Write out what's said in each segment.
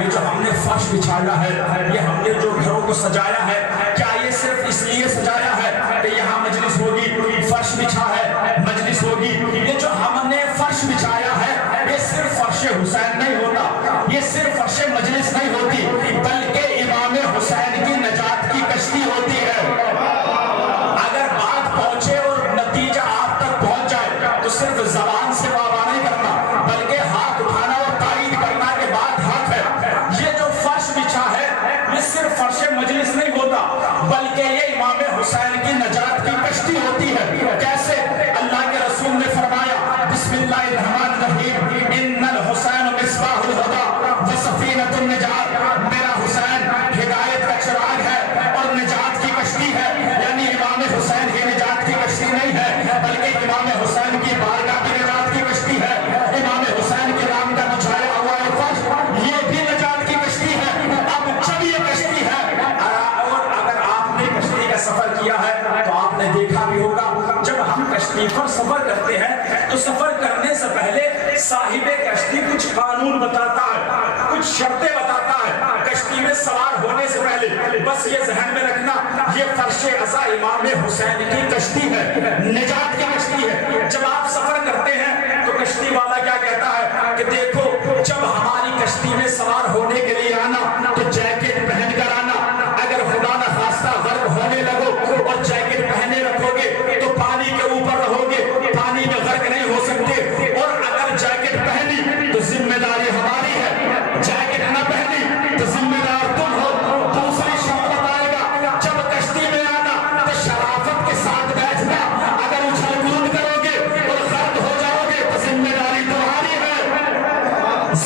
یہ جو ہم نے فرش بچھایا ہے، یہ ہم نے جو گھروں کو سجایا ہے، کیا یہ صرف اس لیے سجایا ہے کہ یہاں مجلس ہوگی؟ فرش بچھا ہے، مجلس ہوگی۔ یہ جو ہم نے فرش بچھایا ہے، یہ صرف فرش حسین نہیں ہوتا، یہ صرف فرش مجلس نہیں ہوتی، بلکہ امام حسین کی نجات کی کشتی ہوتی ہے۔ اگر بات پہنچے اور نتیجہ آپ تک پہنچ جائے تو صرف زبان سے واہ نہیں کرنا، بلکہ ہاتھ اٹھانا اور تائید کرنا کہ بات حق ہے۔ یہ جو فرش بچھا ہے، یہ صرف فرش مجلس نہیں ہوتا، بلکہ یہ امام حسین کی نجات کی کشتی ہوتی ہے۔ کیسے؟ اللہ کے رسول نے فرمایا بسم اللہ الرحمن الرحیم ان الحسین مصباح الہدی وسفینۃ النجات، میرا حسین ہدایت کا چراغ ہے اور نجات کی کشتی ہے۔ یعنی امام حسین ہی نجات کی کشتی نہیں ہے، بلکہ امام حسین کی بارگاہ کی نجات کی کشتی ہے۔ امام حسین کے نام کا بچھایا ہوا ہے فرش، یہ بھی نجات کی کشتی ہے۔ اب جب یہ کشتی ہے، اور اگر آپ نے کشتی کا سفر کیا ہے تو آپ نے دیکھا بھی ہوگا جب ہم کشتی پر سفر کرتے ہیں تو سفر کرنے سے پہلے صاحب کشتی کچھ قانون بتاتا ہے، کچھ شرطیں بتاتا ہے کشتی میں سوار ہونے سے پہلے۔ بس یہ ذہن میں رکھنا، یہ فرش عزا امام حسین کی کشتی ہے، نجات کی کشتی ہے۔ جب آپ سفر کرتے ہیں تو کشتی والا کیا کہتا ہے کہ دیکھو جب ہماری کشتی میں سوار ہونے کے لیے آنا تو جیکٹ پہن کر آنا، اگر خدا نہ خواستہ غرق ہونے لگو اور جیکٹ پہنے رکھو گے تو پانی کے اوپر رہو گے، پانی میں غرق نہیں ہو سکتے، اور اگر جیکٹ پہنی تو ذمہ داری ہماری ہے، جیکٹ نہ پہنی تو ذمہ دار تم ہو۔ دوسری شرط بتائے گا جب کشتی میں آنا تو شرافت کے ساتھ بیٹھنا، اگر اچھل کود کرو گے اور غرق ہو جاؤ گے تو ذمہ داری تمہاری ہے،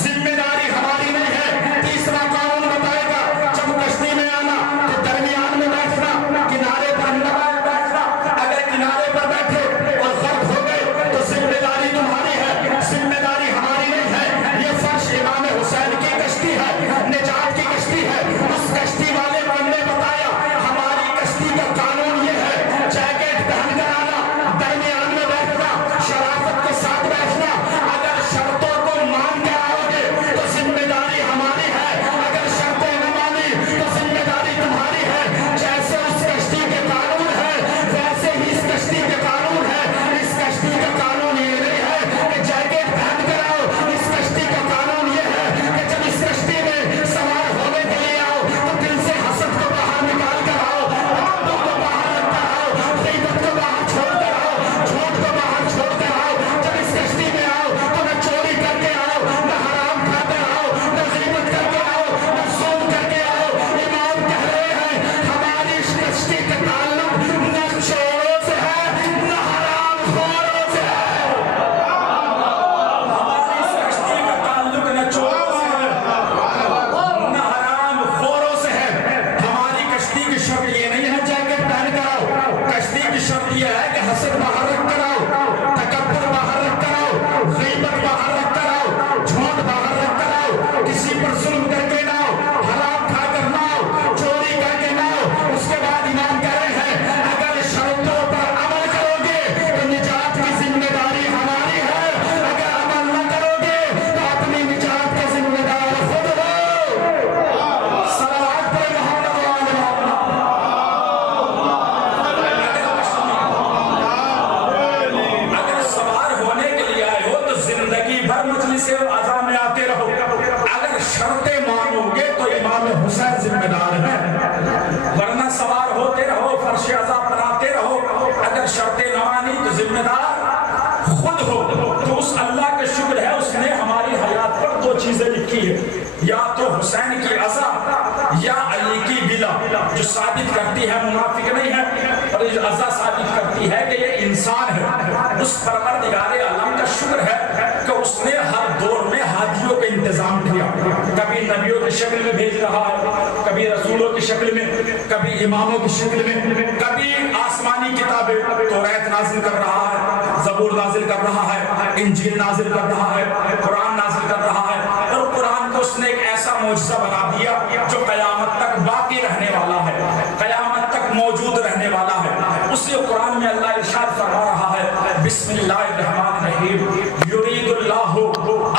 ذمہ داری ہماری نہیں ہے۔ تیسرا قانون بتائے گا جب کشتی میں آنا تو درمیان میں بیٹھنا، کنارے پر نہ بیٹھنا، اگر کنارے پر بیٹھے اور غرق ہو گئے تو ذمہ داری تمہاری ہے، ذمہ داری ہماری نہیں ہے۔ یہ فرش امام حسین کی کشتی ہے، نجات کی کشتی ہے۔ اس کشتی والے نے بتایا ہماری کشتی کا قانون یہ ہے، جیکٹ پہن کر آنا، درمیان میں بیٹھنا، شرافت کے ساتھ بیٹھنا، اگر شرطوں کو مان کے آؤ گے تو ذمہ داری ہماری ہے، اگر شرطیں نہ مانی تو ذمہ داری تمہاری ہے۔ جیسے اس کشتی کے قانون ہے ویسے ہی اس کشتی کے قانون ہے۔ اس کشتی کا قانون یہ نہیں ہے کہ جیکٹ پہن کر آؤ، اس کشتی کا قانون یہ ہے کہ جب اس کشتی میں سوار ہونے کے لیے آؤ تو دل سے حسد کو باہر نکال کر آؤ، محبت کو باہر رکھ کر آؤ، غیبت کو باہر چھوڑ کر آؤ، جھوٹ کو باہر چھوڑ کر آؤ۔ جب اس کشتی میں آؤ تو نہ چوری کر کے آؤ، نہ حرام کھا کر آؤ، نہ غیبت کر کے آؤ، نہ سود کر کے آؤ۔ امام کہہ رہے ہیں ہماری اس کشتی کا تعلق نہ چوروں سے ہے نہ حرام خوروں سے ہے، ہماری اس کشتی کا تعلق نہ چوروں سے ہے نہ حرام خوروں سے ہے۔ ہماری کشتی کی شرط یہ نہیں ہے جیکٹ پہن کر آؤ، کشتی کی شرط یہ ہے کہ حسد باہر رکھ کر آؤ، تکبر باہر رکھ کر آؤ، غیبت باہر رکھ کر آؤ، جھوٹ باہر رکھ کر آؤ، کسی پر ظلم کر کے نہ آؤ، حرام کھا کر نہ آؤ، چوری کر کے نہ آؤ۔ اس کے بعد امام کہہ رہے ہیں اگر شرطوں پر عمل کرو گے تو نجات کی ذمہ داری ہماری ہے، اگر عمل نہ کرو گے تو اپنی نجات کا ذمہ دار خود ہو۔ صلوات پر محمد و آل محمد۔ اگر سوار ہونے کے لیے آئے ہو تو زندگی بھر مجلس عزا میں آتے رہو، اگر شرطیں مانو گے تو امام حسین ذمہ دار ہیں، ورنہ سوار ہوتے رہو، فرش عزا بناتے رہو، اگر شرطیں نہ مانی تو ذمہ دار خود ہو۔ تو اس اللہ کا شکر ہے اس نے ہماری حیات پر دو چیزیں لکھی ہے، یا تو حسین کی عزا یا علی کی بلا، جو ثابت کرتی ہے منافق نہیں ہے، اور یہ عزا ثابت کرتی ہے کہ یہ انسان ہے۔ اس پروردگار عالم کا شکر ہے کہ اس نے ہر دور میں ہادیوں کا انتظام کیا، کبھی نبیوں کی شکل میں بھیج رہا ہے، کبھی رسولوں کی شکل میں، کبھی اماموں کی شکل میں، کبھی آسمانی کتابیں توریت نازل کر رہا ہے، زبور نازل کر رہا ہے، انجیل نازل کر رہا ہے، قرآن نازل کر رہا ہے، اور قرآن کو اس نے ایک ایسا معجزہ بنا دیا جو قیامت تک باقی رہنے والا ہے، قیامت تک موجود رہنے والا ہے۔ اسی قرآن میں اللہ ارشاد فرما رہا ہے بسم اللہ الرحمن الرحیم یرید اللہ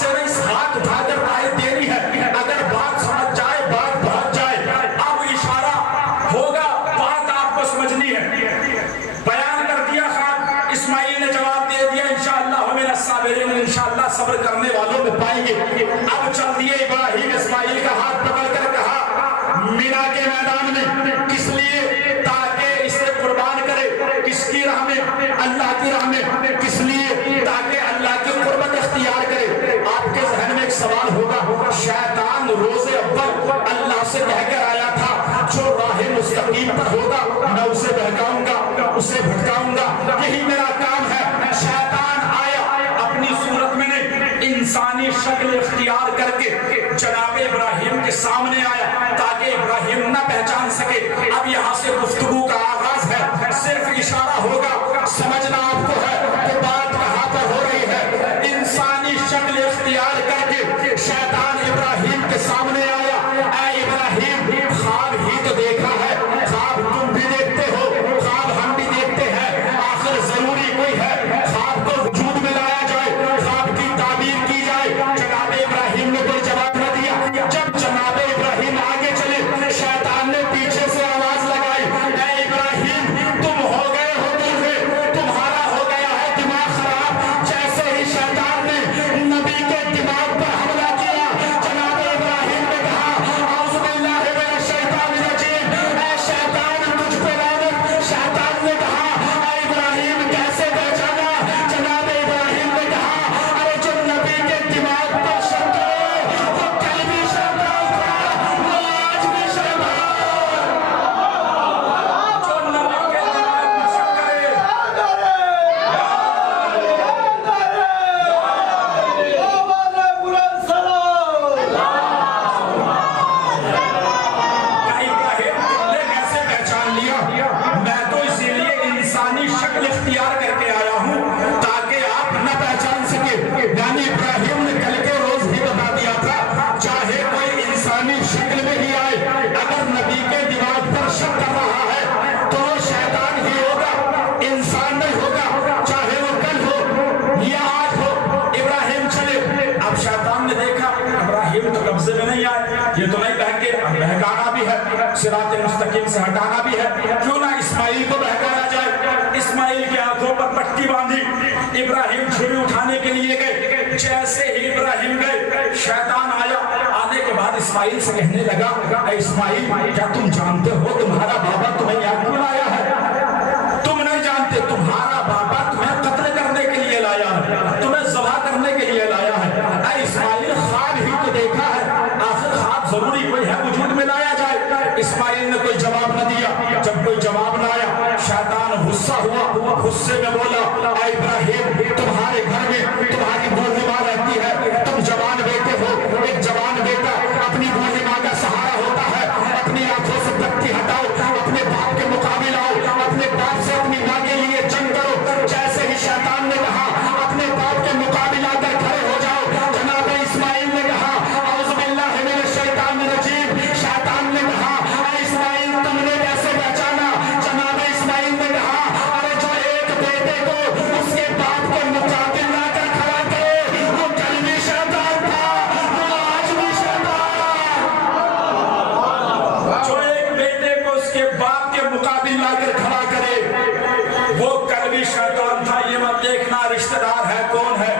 سے نہیں ہاتھ اٹھا کر رائے دینی ہے. اگر بات سمجھ جائے بات بھاگ جائے اب اشارہ ہوگا بات آپ کو سمجھنی ہے. بیان کر دیا خواب, اسماعیل نے جواب دے دیا انشاءاللہ من الصابرین, انشاءاللہ صبر کرنے والوں میں پائیں گے. اب چل دیے ابراہیم اسماعیل کا ہاتھ پکڑ کر کہا مینا کے میدان میں کس لیے, تاکہ اسے قربان کرے. کس کی راہ میں, اللہ کی راہ میں. کس لیے, تاکہ اللہ کی قربت اختیار کرے. آپ کے ذہن میں ایک سوال ہوگا, شیطان روز اول اللہ سے کہہ کر آیا تھا جو راہ مستقیم پر ہوگا میں اسے بہکاؤں گا, اسے بھٹکاؤں گا, یہی میرا کام ہے. شیطان آیا اپنی صورت میں نہیں, انسانی شکل اختیار کر کے جناب ابراہیم کے سامنے آیا تاکہ ابراہیم نہ پہچان سکے. اب یہاں سے گفتگو کا آغاز ہے, صرف اشارہ ہوگا, سمجھنا آپ کو ہے کہ بات کہاں پر ہو رہی ہے. انسانی شکل اختیار کر کے شیطان ابراہیم کے سامنے آیا. اے ابراہیم, خواب ہی تو دیکھا ہے, خواب تم بھی دیکھتے ہو, خواب ہم بھی دیکھتے ہیں, آخر ضروری کوئی ہے خواب کو وجود میں لایا جائے, خواب کی تعبیر کی جائے. جناب ابراہیم نے کوئی جواب نہ دیا. جب جناب ابراہیم آگے چلے شیطان نے پیچھے سے آواز لگائی, اے ابراہیم تم ہو گئے ہو بوڑھے, تمہارا ہو گیا ہے دماغ خراب. جیسے ہی شیطان نے نبی کے دماغ پر حملہ کیا جناب ابراہیم نے کہا اعوذ باللہ من الشیطان الرجیم, اے شیطان تجھ پہ لعنت. شیطان نے کہا اے ابراہیم کیسے پہچانا. جناب ابراہیم نے کہا ارے جو نبی کے دماغ پر شک کرے وہ کل بھی شیطان تھا, وہ آج بھی شیطان. جو نبی کے دماغ پر شک کرے ابراہیم تم نے کیسے پہچان لیا. میں تو اسی لیے انسانی شکل اختیار کر کے آیا ہوں تاکہ آپ نہ پہچان سکے. یعنی ابراہیم نے کل کے روز ہی بتا دیا تھا چاہے کوئی انسانی شکل میں ہی آئے, اگر نبی کے دماغ پر شک کر رہا ہے تو وہ شیطان ہی ہوگا, انسان نہیں ہوگا, چاہے وہ کل ہو یا آج ہو. ابراہیم چلے. اب شیطان نے دیکھا ابراہیم تو قبضے میں نہیں آئے, یہ تو نہیں بہکے, اب بہکانا بھی ہے, صراط مستقیم سے ہٹانا بھی ہے, کیوں نہ اسماعیل کو بہکایا جائے. اسماعیل کی آنکھوں پر پٹی باندھی, ابراہیم چھری اٹھانے کے لیے گئے. جیسے ہی ابراہیم گئے شیطان آیا. آنے کے بعد اسماعیل سے کہنے لگا اے اسماعیل کیا تم جانتے ہو تمہارا بابا تمہیں یہاں کیوں لایا ہے. تم نہیں جانتے تمہارا بابا تمہیں قتل کرنے کے لیے لایا ہے, تمہیں ذبح کرنے کے لیے لایا ہے. اے اسماعیل خواب ہی تو دیکھا ہے, آخر خواب ضروری کوئی ہے وجود میں لایا جائے. اسماعیل نے کوئی جواب نہ دیا. جب کوئی جواب نہ آیا شیطان غصہ ہوا, غصے میں بولا اے ابراہیم تمہارے گھر میں تمہاری بوڑھی ماں رہتی ہے, تم جوان بیٹے ہو. ایک جوان بیٹا اپنی بوڑھی ماں کا سہارا ہوتا ہے. اپنی آنکھوں سے پٹی ہٹاؤ, اپنے باپ کے مقابل آؤ, اپنے باپ سے اپنی ماں کے لیے جنگ کرو. جیسے ہی شیطان نے کہا اپنے باپ کے مقابل آ کر کھڑے ہو جاؤ, جناب اسماعیل نے کہا اعوذ باللہ من الشیطان الرجیم. شیطان نے کہا اے اسماعیل تم نے کیسے پہچانا. جناب اسماعیل نے کہا ارے جو ایک بیٹے کو اس کے باپ کے مقابل لا کر کھڑا کرے وہ کل بھی شیطان تھا, وہ آج بھی شیطان. جو ایک بیٹے کو اس کے باپ کے مقابل لا کر کھڑا کرے وہ کل بھی شیطان تھا. یہ مت دیکھنا رشتہ دار ہے کون ہے,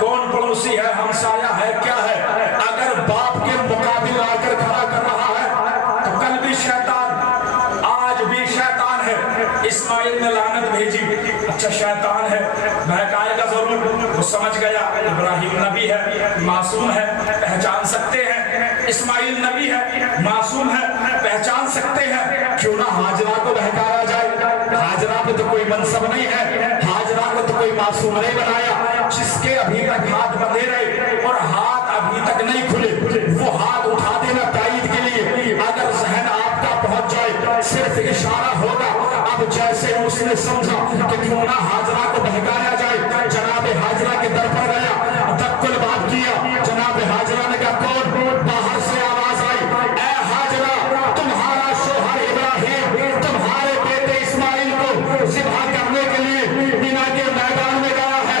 کون پڑوسی ہے, ہمسایہ ہے, کیا ہے. اگر باپ کے مقابل آ کر کھڑا کر رہا ہے تو کل بھی شیطان, آج بھی شیطان ہے. اسماعیل نے لعنت بھیجی. اچھا شیطان ہے, بہکائے گا ضرور. وہ سمجھ گیا ابراہیم نبی ہے, معصوم ہے, پہچان سکتے ہیں. اسماعیل نبی ہے, معصوم ہے, پہچان سکتے ہیں. کیوں نہ حاجرہ کو بہکایا جائے. حاجرہ پہ تو کوئی منصب نہیں ہے, حاجرہ کو تو کوئی معصوم نہیں بنایا. جس کے ابھی تک ہاتھ بندھے رہے اور ہاتھ ابھی تک نہیں کھلے وہ ہاتھ اٹھا دینا تائید کے لیے. اگر ذہن آپ کا پہنچ جائے صرف اشارہ ہوگا. اب جیسے اس نے سمجھا کہ کیوں نہ حاجرہ کو بہکایا جائے, جناب حاجرہ کے در پر گیا, تکل بات کیا. جناب حاجرہ نے کہا کون. باہر سے آواز آئی اے حاجرہ تمہارا شوہر ابراہیم تمہارے بیٹے اسماعیل کو ذبح کرنے کے لیے مینا کے میدان میں گیا ہے.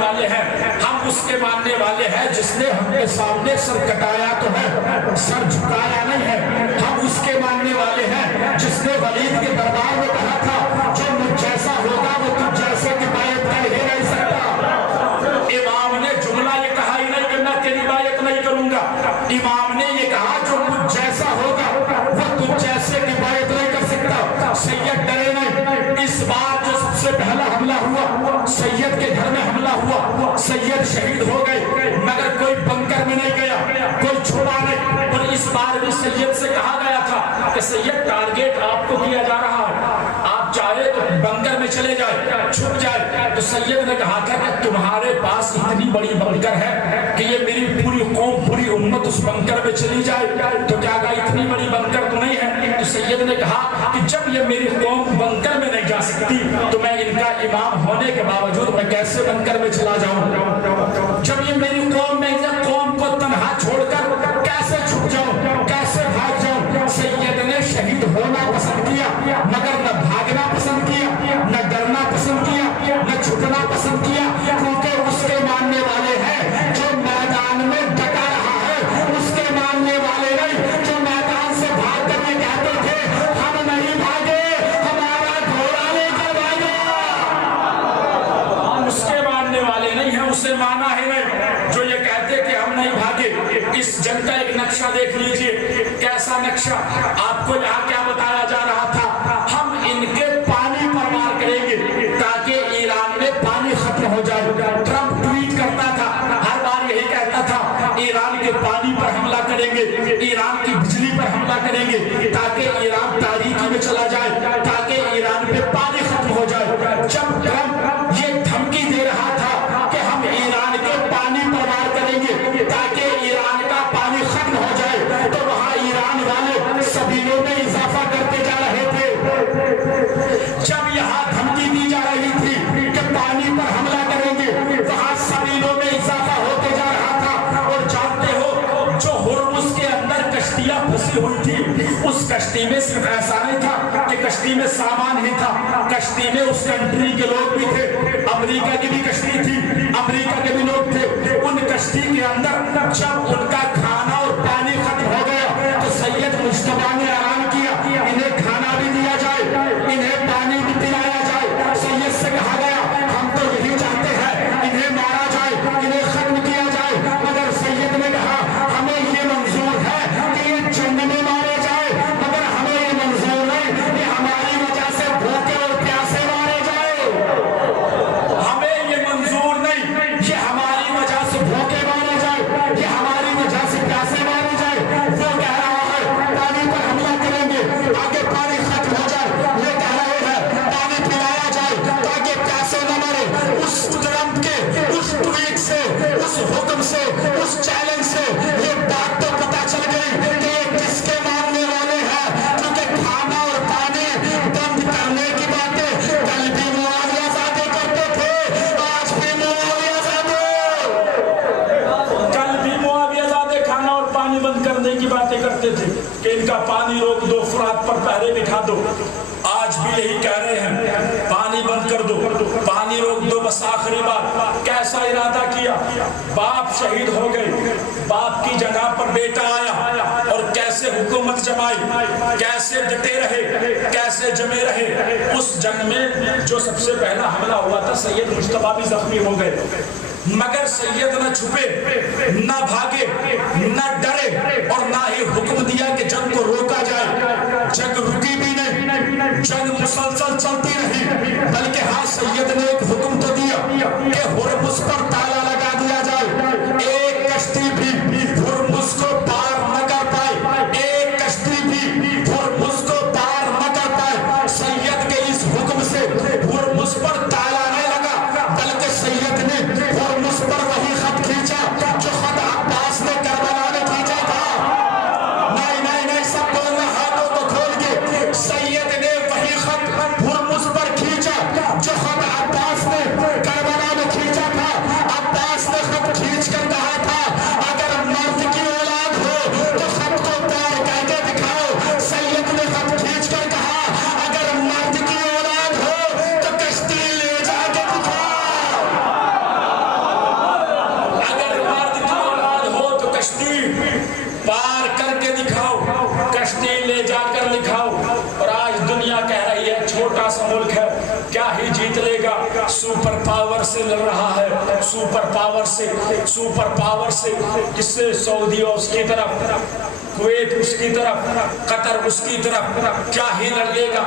والے ہیں، ہم اس کے ماننے والے ہیں جس نے ہم کے سامنے سر کٹایا تو ہے، سر جھکایا نہیں ہے۔ ہم اس کے ماننے والے ہیں جس نے ولید کے دربار میں کہا تھا جو مجھ جیسا ہوگا وہ تجھ جیسے کی بایعت کر ہی نہیں سکتا۔ امام نے جملہ یہ کہا ہی نہیں کہ میں تیری بایعت نہیں کروں گا، امام نے یہ کہا جو مجھ جیسا ہوگا وہ تجھ جیسے کی بایعت نہیں کر سکتا۔ سید ڈرے نہیں۔ اس بار جو سب سے پہلا حملہ ہوا سید کے گھر میں حملہ ہوا، سید شہید ہو گئے مگر کوئی بنکر میں نہیں گیا، کوئی چھوڑا نہیں۔ اور اس بار بھی سید سے کہا گیا تھا کہ سید ٹارگیٹ آپ کو کیا جا رہا ہے، آپ چاہے تو بنکر میں چلے جائے، چھپ جائے۔ تو سید نے کہا تھا کہ تمہارے پاس اتنی بڑی بنکر ہے کہ یہ میری پوری قوم پوری امت اس بنکر میں چلی جائے، تو کیا کہا اتنی بڑی بنکر تو نہیں ہے؟ تو سید نے کہا کہ جب یہ میری قوم بنکر میں نہیں جا سکتی تو میں ان کا امام ہونے کے باوجود میں کیسے بنکر میں چلا جاؤں؟ جب یہ میری قوم میں قوم کو تنہا چھوڑ کر کیسے چھپ جاؤں، کیسے بھاگ جاؤں؟ سید نے شہید ہونا پسند کیا مگر نہ بھاگنا پسند کیا، نہ ڈرنا پسند کیا، نہ چھپنا پسند کیا، کیونکہ اس کے ماننے والے ہیں جو میدان میں ڈٹا رہا ہے، اس کے ماننے والے نہیں جو میدان سے بھاگ کر یہ کہتے تھے ہم نہیں بھاگے ہمارا گھوڑا لے کر بھاگا۔ ہم اس کے ماننے والے نہیں ہیں، اسے مانا ہے نہیں جو یہ کہتے کہ ہم نہیں بھاگے۔ اس جنگ کا ایک نقشہ دیکھ لیجئے، کیسا نقشہ؟ آپ کو یہاں کیا بتایا جا رہا تھا؟ ہم ان کے پانی پر وار کریں گے تاکہ ایران میں پانی ختم ہو جائے۔ ٹرمپ ٹویٹ کرتا تھا، ہر بار یہی کہتا تھا ایران کے پانی پر حملہ کریں گے، ایران کی بجلی پر حملہ کریں گے تاکہ ایران تاریکی میں چلا جائے، تاکہ ایران پہ پانی ختم ہو جائے۔ جب ٹرمپ یہ دھمکی دے رہا تھا کہ ہم ایران کے پانی پر وار کریں گے تاکہ ایران کا پانی ختم ہو جائے، تو وہاں ایران والے سبیلوں میں اضافہ کرتے جا رہے تھے۔ جب یہاں دھمکی دی جا رہی تھی کہ پانی پر حملہ کریں گے، وہاں سبیلوں میں اضافہ ہوتے جا رہا تھا۔ اور جانتے ہو جو ہرمز کے اندر کشتیاں پھنسی ہوئی تھی، اس کشتی میں صرف ایسا نہیں تھا کہ کشتی میں سامان ہی تھا، کشتی میں اس کنٹری کے لوگ بھی تھے، امریکہ کی بھی کشتی تھی، امریکہ کے بھی لوگ تھے۔ ان کشتی کے اندر جب ان کا کھانا اور پانی ختم ہو گیا تو سید مجتبیٰ نے اعلان کیا انہیں کھانا بھی دیا جائے، انہیں پانی بھی پلایا جائے۔ سید سے کہا گیا ہم تو یہی چاہتے ہیں انہیں مارا جائے، انہیں ختم کیا جائے، مگر سید نے کہا ہمیں یہ منظور ہے کہ یہ جنگ میں مارے جائے، مگر ہمیں یہ منظور نہیں کہ ہماری وجہ سے بھوکے اور پیاسے مارے جائے۔ ہمیں یہ منظور نہیں کہ ہماری وجہ سے بھوکے مارے جائے، کہ ہماری وجہ سے پیاسے مارے جائے۔ وہ کہہ رہا ہے پانی پر حملہ کریں گے تاکہ پانی ختم ہو جائے، یہ کہہ رہے ہیں پانی پلایا جائے تاکہ پیاسے نہ مرے۔ اس ٹرمپ کے اس ٹویٹ سے، اس حکم سے، اس چیلنج سے یہ بات تو پتہ چل گئی کہ یہ کس کے ماننے والے ہیں، کیونکہ کھانا اور پانی بند کرنے کی باتیں کل بھی معاویہ زادے کرتے تھے، آج بھی معاویہ زادے، کل بھی معاویہ زادے کھانا اور پانی بند کرنے کی باتیں کرتے تھے کہ ان کا پانی روک دو، فرات پر پہرے بٹھا دو۔ آج بھی یہی کہہ رہے ہیں پانی بند کر دو، پانی روک دو، بس آخری بار۔ کیسا ارادہ کیا؟ باپ شہید ہو گئے، باپ کی جگہ پر بیٹا آیا اور کیسے حکومت جمائی، کیسے ڈٹے رہے، کیسے جمے رہے۔ اس جنگ میں جو سب سے پہلا حملہ ہوا تھا سید مجتبیٰ بھی زخمی ہو گئے، مگر سید نہ چھپے، نہ بھاگے، نہ ڈرے اور نہ ہی حکم دیا کہ جنگ کو روکا جائے۔ جنگ رکی بھی نہیں، جنگ مسلسل چلتی رہی، بلکہ ہاں سید نے ایک حکم تو دیا کہ ہرمز پر تالا لگا دیا جائے، ایک کشتی بھی ہرمز کو پار نہ کر پائے، ایک کشتی بھی ہرمز کو پار نہ کر پائے۔ سید کے اس حکم سے ہرمز پر تالا نہیں لگا، بلکہ سید نے ہرمز پر وہی خط کھینچا جو خط عباس نے کربلا میں کھینچا تھا۔ نہیں نہیں نہیں، سب بولنا ہاتھوں کو کھول کے، سید نے وہی خط ہرمز پر کھینچا جو خط عباس نے کربلا میں کھینچا تھا۔ سے لڑ رہا ہے، سپر پاور سے، کس سے؟ سعودی اس کی طرف، کویت اس کی طرف، قطر اس کی طرف، کیا ہی لڑ لے گا،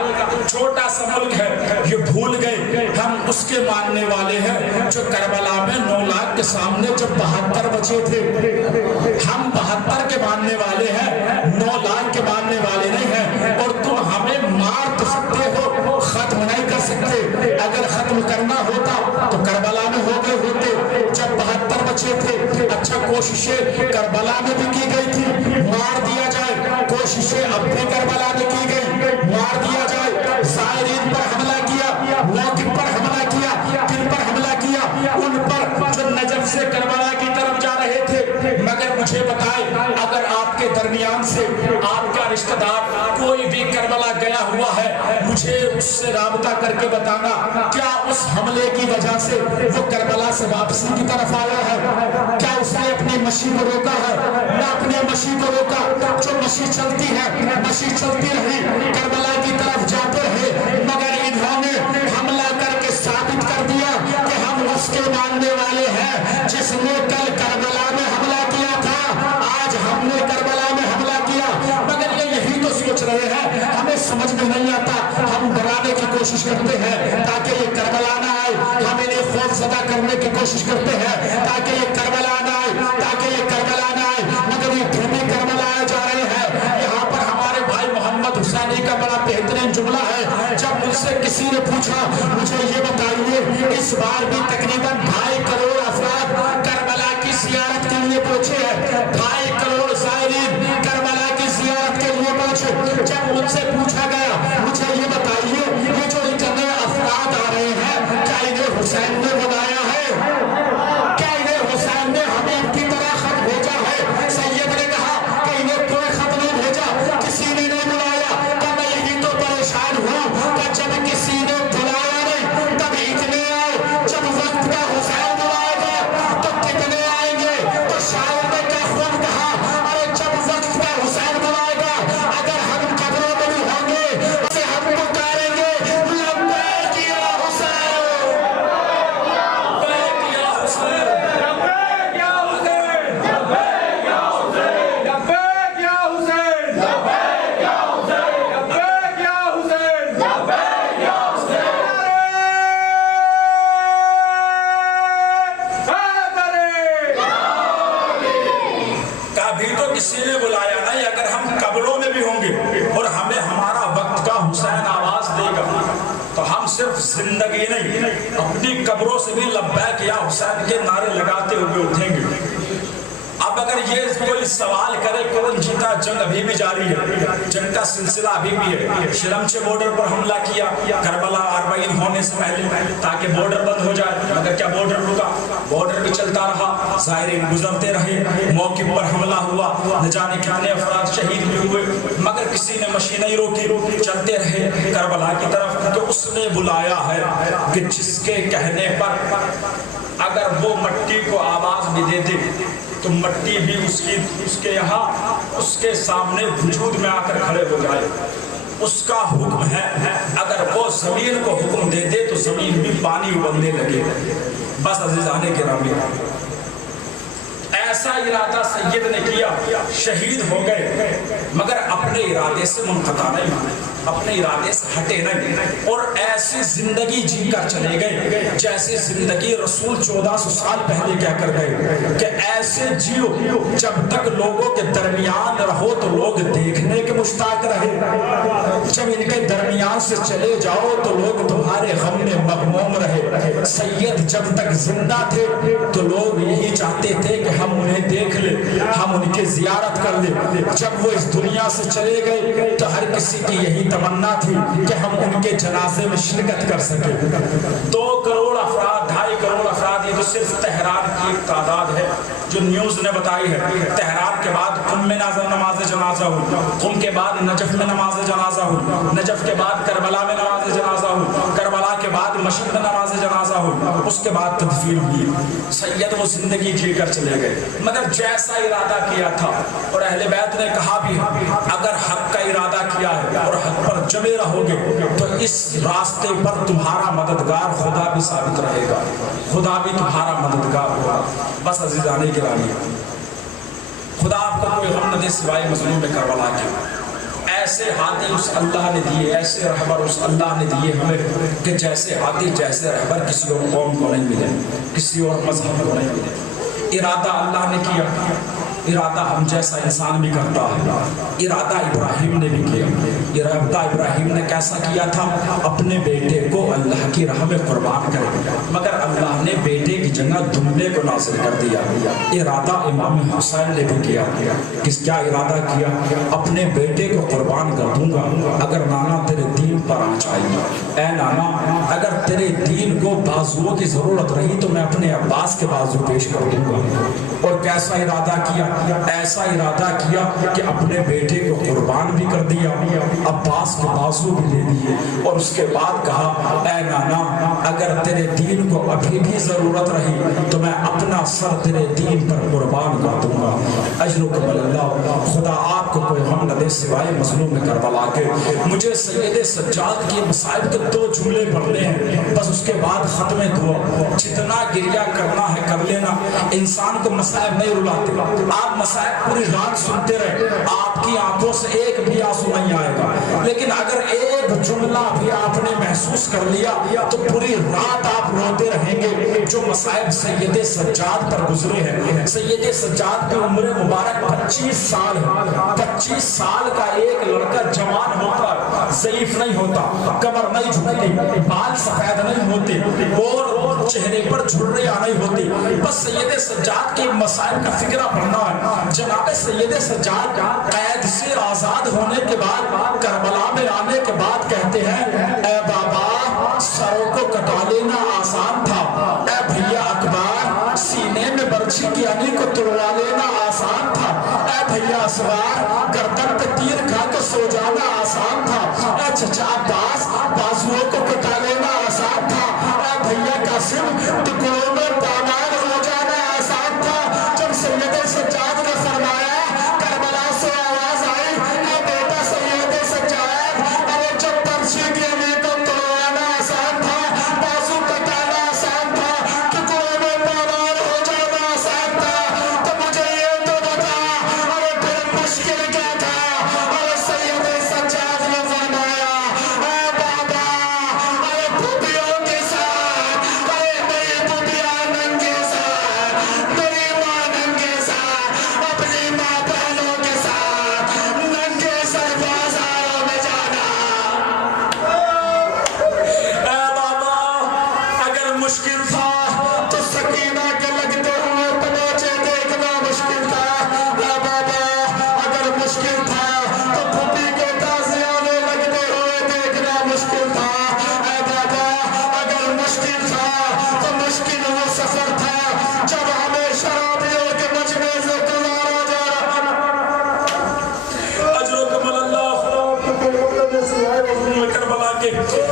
چھوٹا سا ملک ہے۔ یہ بھول گئے ہم اس کے ماننے والے ہیں جو کربلا میں 9 لاکھ کے سامنے جب 72 بچے تھے، ہم 72 کے ماننے والے ہیں، 9 لاکھ کے ماننے والے نہیں ہیں۔ اور تم ہمیں مار تو سکتے ہو، ختم نہیں کر سکتے۔ اگر ختم کرنا ہوتا تو کربلا میں ہو گئے ہوتے، جب 72 بچے تھے۔ اچھا کوششیں کربلا میں بھی کی گئی تھی مار دیا جائے، کوششیں اب بھی کربلا میں کی گئی مار دیا جائے۔ زائرین پر حملہ کیا، موقف پر حملہ کیا، کن پر حملہ کیا؟ ان پر جو نجف سے کربلا کی طرف جا رہے تھے۔ مگر مجھے بتائیں، اگر آپ کے درمیان سے آپ کا رشتہ دار کوئی بھی کربلا گیا ہوا ہے، مجھے اس سے رابطہ کر کے بتانا، کیا اس حملے کی وجہ سے وہ کربلا سے واپسی کی طرف آیا ہے؟ کیا اس نے اپنی مشی کو روکا ہے؟ نہ اپنے مشی کو روکا۔ جو مشی چلتی ہے، مشی چلتی رہی، کربلا کی طرف جاتے رہے، مگر انہوں نے حملہ کر کے ثابت کر دیا کہ ہم اس کے ماننے والے ہیں جس نے کل کربلا میں حملہ کیا تھا، آج ہم نے کربلا میں حملہ کیا۔ مگر یہ یہی تو سوچ رہے ہیں، ہمیں سمجھ میں نہیں آتا، ہم ڈرانے کی کوشش کرتے ہیں تاکہ یہ کربلا نہ آئے، ہم انہیں خوف زدہ کرنے کی کوشش کرتے ہیں تاکہ یہ کربلا نہ آئے، تاکہ یہ کربلا نہ آئے، مگر یہ پھر بھی کربلا آئے جا رہے ہیں۔ یہاں پر ہمارے بھائی محمد حسینی کا بڑا بہترین جملہ ہے، جب مجھ سے کسی نے پوچھا مجھے یہ بتائیے اس بار بھی تقریباً 2.5 کروڑ افراد کربلا کی زیارت کے لیے پہنچے ہیں، 2.5 کروڑ زائرین کربلا کی زیارت کے لیے پہنچے۔ جب مجھ سے پوچھا گیا مجھے یہ بتائیے یہ جو اتنے افراد آ رہے ہیں، کیا انہیں حسین نے بنایا ہے؟ کیا انہیں حسین نے ہمیں کی طرح خط بھیجا ہے؟ سید نے کہا کہ انہیں کوئی خط نہیں بھیجا، کسی نے نہیں بلایا۔ کہ میں یہی تو پریشان ہوں کہ جب کسی نے بلایا نہیں تب اتنے آئے، جب وقت کا حسین بلائے گا تو کتنے آئیں گے؟ تو شاعر نے کیا خوب کہا، ارے جب وقت کا حسین بلائے گا اگر ہم قبروں میں بھی ہوں گے اسے ہم پکاریں گے، لبیک یا حسین، لبیک یا حسین، لبیک یا حسین، لبیک یا حسین، لبیک یا حسین، لبیک یا حسین، لبیک یا حسین، لبیک یا حسین۔ کبھی تو کسی نے بلایا نہیں، اگر ہم قبروں میں بھی ہوں گے اور ہمیں ہمارا وقت کا حسین آواز دے گا تو ہم صرف زندگی نہیں اپنی قبروں سے بھی لبیک یا حسین کے نعرے لگاتے ہوئے اٹھیں گے۔ اب اگر یہ کوئی سوال کرے کون جیتا، جنگ ابھی بھی جاری ہے، جنگ کا سلسلہ ابھی بھی ہے۔ شلمچے بارڈر پر حملہ کیا کربلا 40 ہونے سے پہلے تاکہ بارڈر بند ہو جائے، مگر کیا بارڈر رکا؟ بارڈر بھی چلتا رہا، زائرین گزرتے رہے، موقف پر حملہ ہوا، نہ جانے کتنے افراد شہید بھی ہوئے، مگر کسی نے مشی نہیں روکی، چلتے رہے کربلا کی طرف۔ تو اس نے بلایا ہے کہ جس کے کہنے پر اگر وہ مٹی کو آواز بھی دیتے تو مٹی بھی اس کے یہاں اس کے سامنے وجود میں آ کر کھڑے ہو جائے۔ اس کا حکم ہے، اگر وہ زمین کو حکم دے دے تو زمین بھی پانی ابلنے لگے۔ بس عزیزانے کرام، ایسا ارادہ سید نے کیا، شہید ہو گئے، مگر اپنے ارادے سے منقطع نہیں، اپنے ارادے سے ہٹے نہیں، اور ایسی زندگی جی کر چلے گئے جیسے زندگی رسول 1400 سال پہلے کیا کر گئے کہ ایسے جیو جب تک لوگوں کے درمیان رہو تو لوگ دیکھنے کے مشتاق رہے، جب ان کے درمیان سے چلے جاؤ تو لوگ تمہارے غم میں مغموم رہے۔ سید جب تک زندہ تھے تو لوگ یہی چاہتے تھے کہ ہم انہیں دیکھ لیں، ہم ان کی زیارت کر لیں۔ جب وہ اس دنیا سے چلے گئے تو ہر کسی کی یہی تمنا تھی کہ ہم ان کے جنازے میں شرکت کر سکیں۔ 2 کروڑ افراد، 2.5 کروڑ افراد، یہ تو صرف تہران کی ایک تعداد ہے جو نیوز نے بتائی ہے۔ تہران کے بعد قم میں نماز جنازہ ہوئی، قم کے بعد نجف میں نماز جنازہ ہوئی، نجف کے بعد کربلا میں نماز جنازہ ہوئی، کربلا کے بعد مشہد نماز جنازہ ہوئی، اس کے بعد تدفین ہوئی۔ سید وہ زندگی جی کر چلے گئے، مگر جیسا ارادہ کیا تھا، اور اہل بیت نے کہا بھی اگر حق کا ارادہ کیا ہے اور حق پر جمے رہو گے تو اس راستے پر تمہارا مددگار خدا بھی ثابت رہے گا، خدا بھی تمہارا مددگار ہوگا۔ بس عزیزان گرامی، خدا آپ کو کوئی غم نہ دے سوائے مظلوم کربلا کے۔ ایسے ہاتھی اس اللہ نے دیے، ایسے رہبر اس اللہ نے دیے ہمیں کہ جیسے ہاتھی جیسے رہبر کسی اور قوم کو نہیں ملے، کسی اور مذہب کو نہیں ملے۔ ارادہ اللہ نے کیا، ارادہ ہم جیسا انسان بھی کرتا ہے، ارادہ ابراہیم نے بھی کیا۔ ارادہ ابراہیم نے کیسا کیا تھا؟ اپنے بیٹے کو اللہ کی راہ میں قربان کر دیا، مگر اللہ نے بیٹے کی جگہ دمبے کو نازل کر دیا۔ ارادہ امام حسین نے بھی کیا، کیا ارادہ کیا؟ اپنے بیٹے کو قربان کر دوں گا اگر نانا تیرے دین پر آنچ آئے گی۔ اے نانا، اگر تیرے دین کو بازوؤں کی ضرورت رہی تو میں اپنے عباس کے بازو پیش کر دوں گا۔ اور کیسا ارادہ کیا؟ ایسا ارادہ کیا کہ اپنے بیٹے کو قربان بھی کر دیا، عباس کے بازو بھی لے دیے، اور اس کے بعد کہا اے نانا اگر تیرے دین کو ابھی بھی ضرورت رہی تو میں اپنا سر تیرے دین پر قربان کر دوں گا۔ اجرکم اللہ۔ خدا آپ کو کوئی غم نہ دے سوائے مظلوم کربلا کے۔ مجھے سید سجاد کی مصائب کے 2 جملے پڑھنے ہیں، بس اس کے بعد ختم دعا۔ جتنا گریہ کرنا ہے کر لینا، انسان کو مصائب نہیں رلاتے۔ آپ مصائب پوری رات سنتے رہے، آپ کی آنکھوں سے ایک بھی آنسو نہیں آئے گا، لیکن اگر ایک جملہ بھی آپ نے محسوس کر لیا تو پوری رات آپ روتے رہیں گے۔ جو مصائب سید سجاد پر گزرے ہیں، سید سجاد کی عمر مبارک 25 سال ہے۔ 25 سال کا ایک لڑکا جوان ہوتا، ضعیف نہیں ہوتا، کمر نہیں جھکتی، بال سفید نہیں ہوتے، اور چہرے پر جھریاں نہیں ہوتی۔ بس سید سجاد کے مصائب کا فکرہ پڑھنا ہے۔ جناب سید سجاد قید سے آزاد ہونے کے بعد کربلا میں آنے کے بعد کہتے ہیں اے بابا سروں کو کٹا لینا آسان تھا، اے بھیا اکبر سینے میں برچھی کی علی کو توڑوا لینا آسان تھا، اے بھیا اسوار گردن پہ تیر کھا کے سو جانا آسان تھا، اے چچا عباس بازوؤں کو کٹا لینا آسان تھا، اے بھیا قاسم ٹکڑوں میں پامال ہو جانا آسان تھا۔ جب سید سجاد نے فرمایا کربلا سے آواز آئی اے بیٹا سید سجاد، ارے جب پرچی کی علی کو توڑوانا آسان تھا، بازو کٹانا آسان تھا، ٹکڑوں میں پامال ہو جانا آسان تھا، تو مجھے یہ تو بتا ارے پھر مشکل کیا تھا؟ ارے سید سجاد نے فرمایا اے بابا ارے پھوپھیوں کے ساتھ، ارے میری پھوپھیاں ننگے ساتھ، میری ماں ننگے ساتھ، اپنی ماں بہنوں کے ساتھ ننگے سر بازاروں میں جانا۔ اے بابا اگر مشکل تھا تو سکینہ کے لگتے ہوئے تماچے دیکھنا مشکل تھا، اے بابا اگر مشکل تھا تو پھوپھی کے تازیانے لگتے ہوئے دیکھنا مشکل تھا، اے بابا اگر مشکل تھا تو مشکل وہ سفر تھا جب ہمیں شرابیوں کے مجمع سے گزارا جا رہا تھا۔ اجرکم اللہ۔ کربلا کے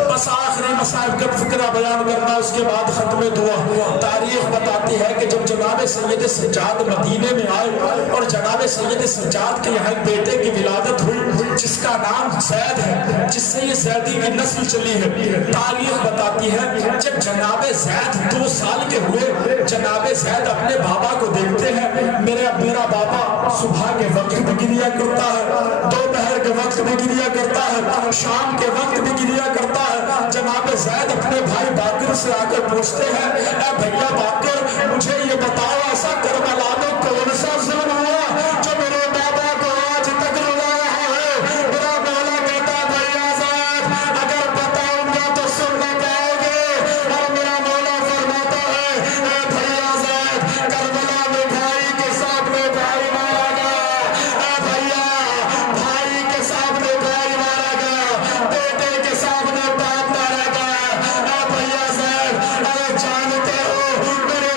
بس آخری مصائب کا فکرہ بیان کرنا، اس کے بعد ختم دعا۔ تاریخ بتاتی ہے کہ جب جناب سید سجاد مدینے میں آئے اور جناب سید سجاد کے یہاں ایک بیٹے کی ولادت ہوئی جس کا نام زید ہے، جس سے یہ زیدی کی نسل چلی ہے۔ تاریخ بتاتی ہے جب جناب زید 2 سال کے ہوئے، جناب زید اپنے بابا کو دیکھتے ہیں، میرا بابا صبح کے وقت بھی گریا کرتا ہے، دوپہر کے وقت بھی گریا کرتا ہے، شام کے وقت بھی گریا کرتا ہے۔ جناب زید اپنے بھائی باقر سے آ کر پوچھتے ہیں اے بھیا باقر مجھے یہ بتاؤ ایسا کربلا میں کون سا ظلم ہوا جو میرے بابا کو آج تک رلا رہا ہے؟ میرا مولا کہتا ہے بھیا زید اگر بتاؤں گا تو سن نہ پاؤ گے، اور میرا مولا فرماتا ہے اے بھیا زید کربلا میں بھائی کے سامنے بھائی مارا گیا، اے بھیا بھائی کے سامنے بھائی مارا گیا، بیٹے کے سامنے باپ مارا گیا، اے بھیا زید ارے جانتے ہو میرے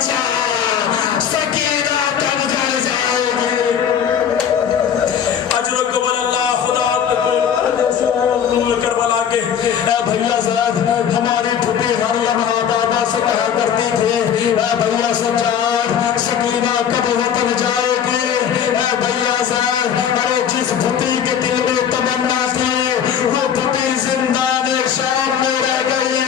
چچا سکینہ کب گھر جائے گی؟ اجر قبل اللہ خدا کربلا کے اے بھیا زید ہماری پھوپھی ہر لمحہ بابا سے کہا کرتی تھی اے بھیا سجاد سکینہ کب وطن جائے گی؟ اے بھیا زید ارے جس پھوپھی کے دل میں تمنا تھی وہ پھوپھی زندان شام میں رہ گئی.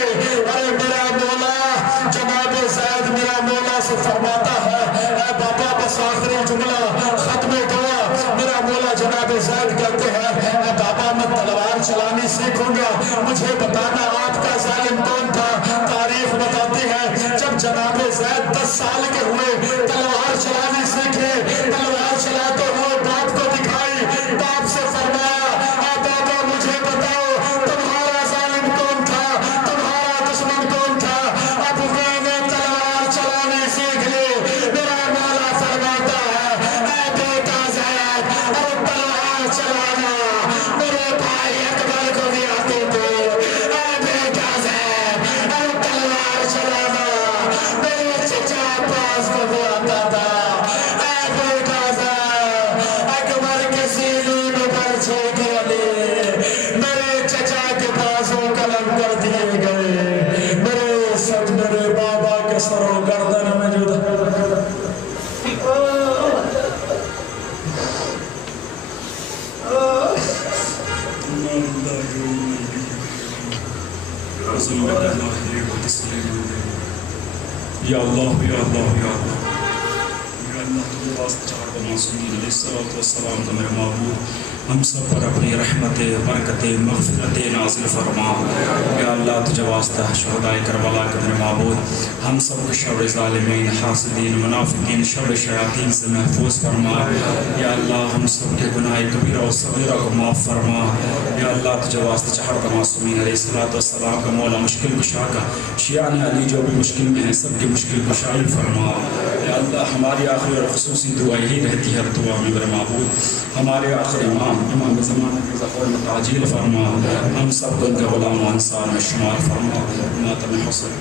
ارے میرا مولا جناب زید میرا مولا سے فرماتا ہے اے بابا بس آخری جملہ ختم دعا. میرا مولا جناب زید کہتے ہیں اے بابا میں تلوار چلانی سیکھوں گا مجھے بتانا آپ کا ظالم کون تھا. تاریخ بتاتی ہے جب جناب زید 10 سال کے ہوئے تلوار چلانی سیکھے تلوار چلاتے ہوئے باپ کو دکھائی. باپ سے فرمایا اے بابا مجھے بتاؤ تمہارا ظالم کون تھا تمہارا دشمن کون تھا. اب میں نے تلوار چلانی سیکھ لی. میرا مولا فرماتا ہے اے بیٹا زید اب تلوار چلانا میرے بھائی اکبر کو بھی آتی تھی. اے بیٹا زید اب تلوار چلانا میرے چچا عباس کو بھی آتا تھا. اے بیٹا زید اکبر کے سینے میں برچھے گرے میرے چچا کے بازوں قلم کر دیے گئے. میرے سب میرے بابا کے سر و گردن میں جو یا اللہ یا اللہ یا اللہ یا اللہ تمہیں واسطہ چاہتا معصومین علیہ الصلوۃ والسلام کا میرے معبود ہم سب پر اپنی رحمت برکت مغفرت نازل فرما. یا اللہ تجھے واسطہ شہدائے کربلا کا میرے معبود ہم سب کو شر ظالمین حاسدین منافقین شر شیاطین سے محفوظ فرما. یا اللہ ہم سب کے گناہ کبیرہ و صغیرہ کو معاف فرما. یا اللہ تجھے واسطہ چاہتا معصومین علیہ الصلوۃ والسلام کا مولا مشکل کشا کا شیعان علی جو بھی مشکل میں ہیں سب کی مشکل کشائی فرما. یا اللہ ہماری آخری اور خصوصی دعا یہی رہتی ہے دعا میں میرے معبود ہمارے آخری امام زمانہ کے ظفر میں تعجیل فرما. ہم سب کو ان کے غلام و انصار میں شمار فرما. ماتم حسن